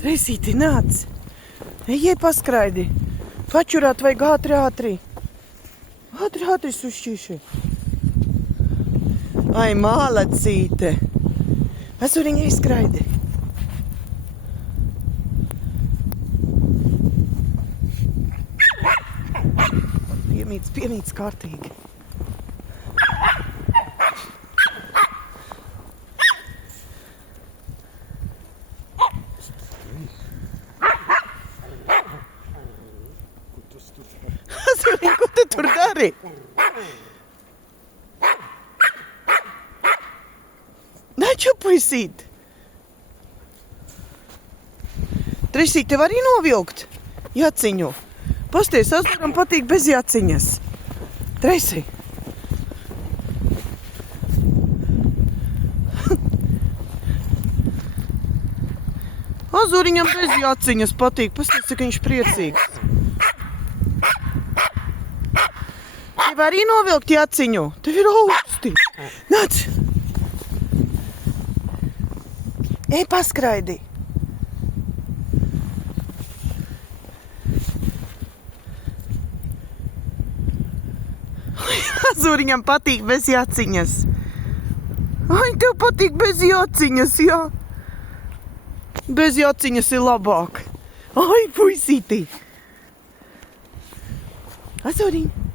Treisīti, nāc. Ejai paskraidi. Pačurāt vajag ātri. Ātri sušķīši. Ai, mālacīte. Azuriņai skraidi. Piemīts kārtīgi. Azuriņ, ko tu tur dari? Naču, puisīt. Treisīt, tev arī novilkt jaciņu. Pasties, Azuram patīk bez jaciņas. Treisi. Azuriņam bez jaciņas patīk. Pasties, cik viņš priecīgs. Tev arī novilkt jaciņu. Tev ir augsti. Nāc. Ej, paskraidi. Azuriņam patīk bez jaciņas. Ai, tev patīk bez jaciņas, jā. Bez jaciņas ir labāk. Ai, puisīti. Azuriņ.